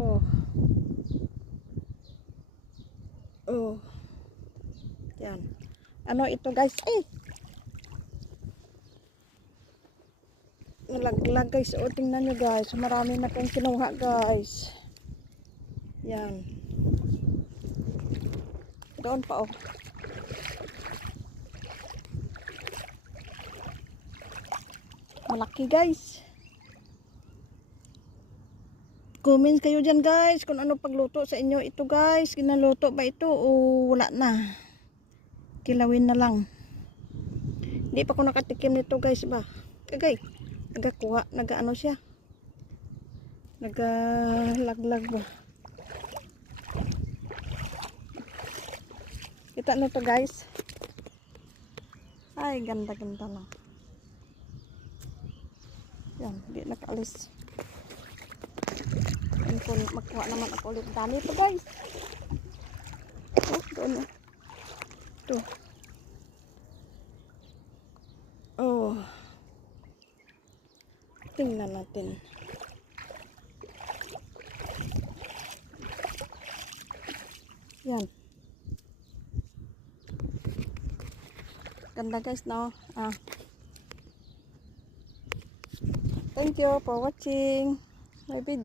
Oh. Oh. Yan. Ano ito guys? Ay! Nalaglag guys. O, tingnan nyo guys. Marami na pong kinuha guys. Yan. Doon pa oh. Malaki guys. Comment kayo dyan guys kung ano pagluto sa inyo ito guys. Ginaluto ba ito o wala na? Kilawin na lang. Hindi pa ko nakatikim nito guys ba. Kagay. Nagakuha. Nagaano siya. Nagalaglag ba. Kita nyo to guys. Ay ganda-ganda lang. Yan. Hindi nakaalis. Kung magkuha naman ako ulit. Dami ito guys. Oh, doon oh. Ito. Oh. Tingnan natin. Yan. Ganda guys no. Thank you for watching my video.